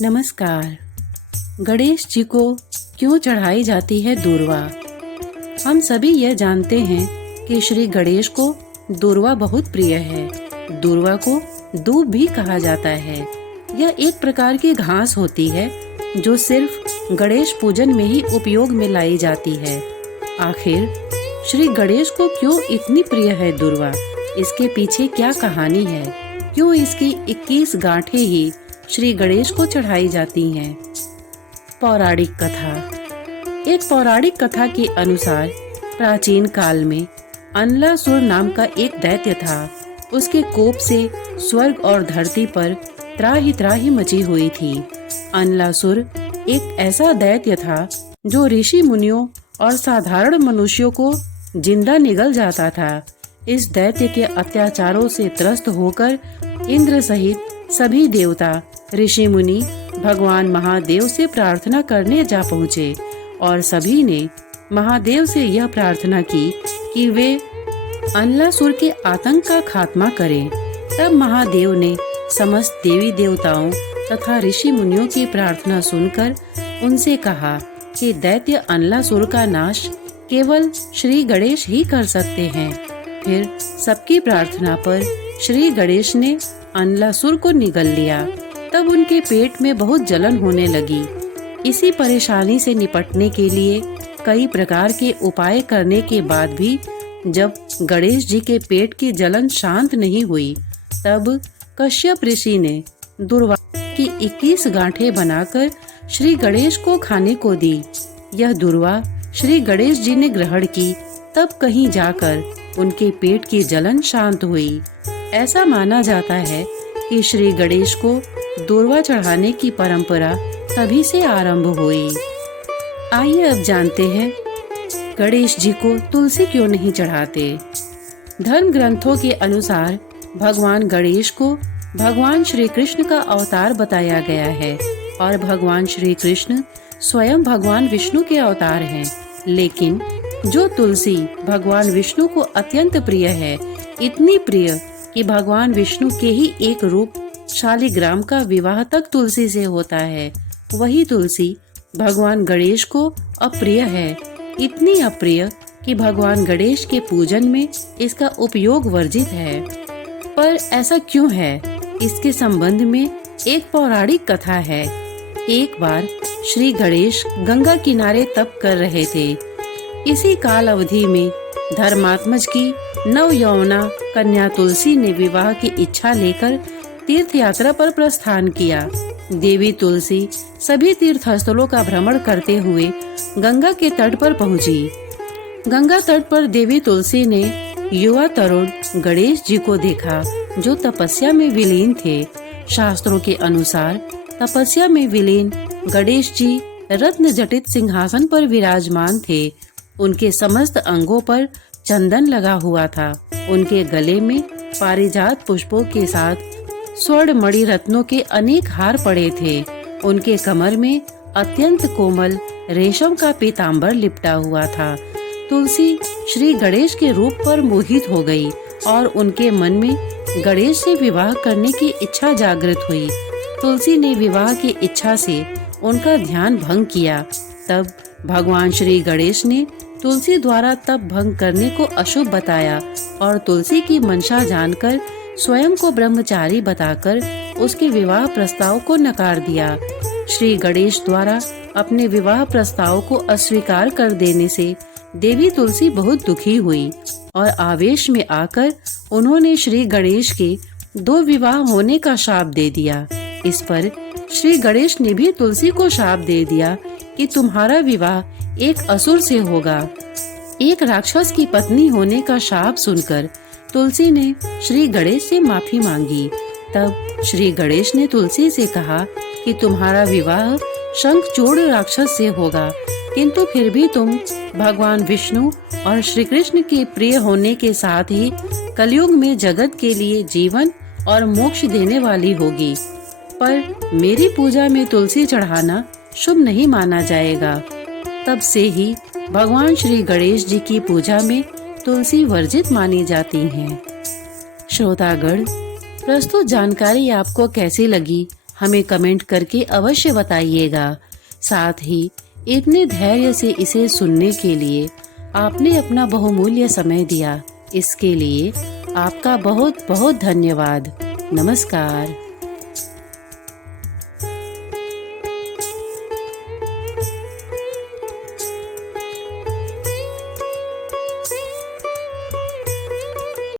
नमस्कार। गणेश जी को क्यों चढ़ाई जाती है दूर्वा? हम सभी यह जानते हैं कि श्री गणेश को दूर्वा बहुत प्रिय है। दूर्वा को दूब भी कहा जाता है। यह एक प्रकार की घास होती है जो सिर्फ गणेश पूजन में ही उपयोग में लाई जाती है। आखिर श्री गणेश को क्यों इतनी प्रिय है दूर्वा? इसके पीछे क्या कहानी है? क्यों इसकी 21 गांठें ही श्री गणेश को चढ़ाई जाती हैं? पौराणिक कथा। एक पौराणिक कथा के अनुसार प्राचीन काल में अनलासुर नाम का एक दैत्य था। उसके कोप से स्वर्ग और धरती पर त्राहि त्राहि मची हुई थी। अनलासुर एक ऐसा दैत्य था जो ऋषि मुनियों और साधारण मनुष्यों को जिंदा निगल जाता था। इस दैत्य के अत्याचारों से त्रस्त होकर इंद्र सहित सभी देवता, ऋषि मुनि भगवान महादेव से प्रार्थना करने जा पहुँचे और सभी ने महादेव से यह प्रार्थना की कि वे अनलासुर के आतंक का खात्मा करें। तब महादेव ने समस्त देवी देवताओं तथा ऋषि मुनियों की प्रार्थना सुनकर उनसे कहा कि दैत्य अनलासुर का नाश केवल श्री गणेश ही कर सकते हैं। फिर सबकी प्रार्थना पर श्री गणेश ने अनलासुर को निगल लिया। तब उनके पेट में बहुत जलन होने लगी। इसी परेशानी से निपटने के लिए कई प्रकार के उपाय करने के बाद भी जब गणेश जी के पेट की जलन शांत नहीं हुई, तब कश्यप ऋषि ने दूर्वा की 21 गांठें बनाकर श्री गणेश को खाने को दी। यह दूर्वा श्री गणेश जी ने ग्रहण की। तब कहीं जाकर उनके पेट की जलन शांत हुई। ऐसा माना जाता है कि श्री गणेश को दूर्वा चढ़ाने की परंपरा तभी से आरंभ हुई। आइए अब जानते हैं गणेश जी को तुलसी क्यों नहीं चढ़ाते। धर्म ग्रंथों के अनुसार भगवान गणेश को भगवान श्री कृष्ण का अवतार बताया गया है और भगवान श्री कृष्ण स्वयं भगवान विष्णु के अवतार हैं। लेकिन जो तुलसी भगवान विष्णु को अत्यंत प्रिय है, इतनी प्रिय कि भगवान विष्णु के ही एक रूप शालिग्राम का विवाह तक तुलसी से होता है, वही तुलसी भगवान गणेश को अप्रिय है। इतनी अप्रिय कि भगवान गणेश के पूजन में इसका उपयोग वर्जित है। पर ऐसा क्यों है? इसके संबंध में एक पौराणिक कथा है। एक बार श्री गणेश गंगा किनारे तप कर रहे थे। इसी काल अवधि में धर्मात्मज की नव यौवना कन्या तुलसी ने विवाह की इच्छा लेकर तीर्थ यात्रा पर प्रस्थान किया। देवी तुलसी सभी तीर्थस्थलों का भ्रमण करते हुए गंगा के तट पर पहुंची। गंगा तट पर देवी तुलसी ने युवा तरुण गणेश जी को देखा जो तपस्या में विलीन थे। शास्त्रों के अनुसार तपस्या में विलीन गणेश जी रत्न जटित सिंहासन पर विराजमान थे। उनके समस्त अंगों पर चंदन लगा हुआ था। उनके गले में पारिजात पुष्पों के साथ स्वर्ण मणि रत्नों के अनेक हार पड़े थे। उनके कमर में अत्यंत कोमल रेशम का पीताम्बर लिपटा हुआ था। तुलसी श्री गणेश के रूप पर मोहित हो गई और उनके मन में गणेश से विवाह करने की इच्छा जागृत हुई। तुलसी ने विवाह की इच्छा से उनका ध्यान भंग किया। तब भगवान श्री गणेश ने तुलसी द्वारा तप भंग करने को अशुभ बताया और तुलसी की मंशा जानकर स्वयं को ब्रह्मचारी बताकर उसके विवाह प्रस्ताव को नकार दिया। श्री गणेश द्वारा अपने विवाह प्रस्ताव को अस्वीकार कर देने से देवी तुलसी बहुत दुखी हुई और आवेश में आकर उन्होंने श्री गणेश के 2 विवाह होने का शाप दे दिया। इस पर श्री गणेश ने भी तुलसी को शाप दे दिया कि तुम्हारा विवाह एक असुर से होगा। एक राक्षस की पत्नी होने का शाप सुनकर तुलसी ने श्री गणेश से माफी मांगी। तब श्री गणेश ने तुलसी से कहा कि तुम्हारा विवाह शंखचूड़ राक्षस से होगा, किंतु फिर भी तुम भगवान विष्णु और श्री कृष्ण के प्रिय होने के साथ ही कलयुग में जगत के लिए जीवन और मोक्ष देने वाली होगी। पर मेरी पूजा में तुलसी चढ़ाना शुभ नहीं माना जाएगा। तब से ही भगवान श्री गणेश जी की पूजा में तुलसी वर्जित मानी जाती हैं। श्रोतागण, प्रस्तुत जानकारी आपको कैसी लगी हमें कमेंट करके अवश्य बताइएगा। साथ ही इतने धैर्य से इसे सुनने के लिए आपने अपना बहुमूल्य समय दिया, इसके लिए आपका बहुत बहुत धन्यवाद। नमस्कार।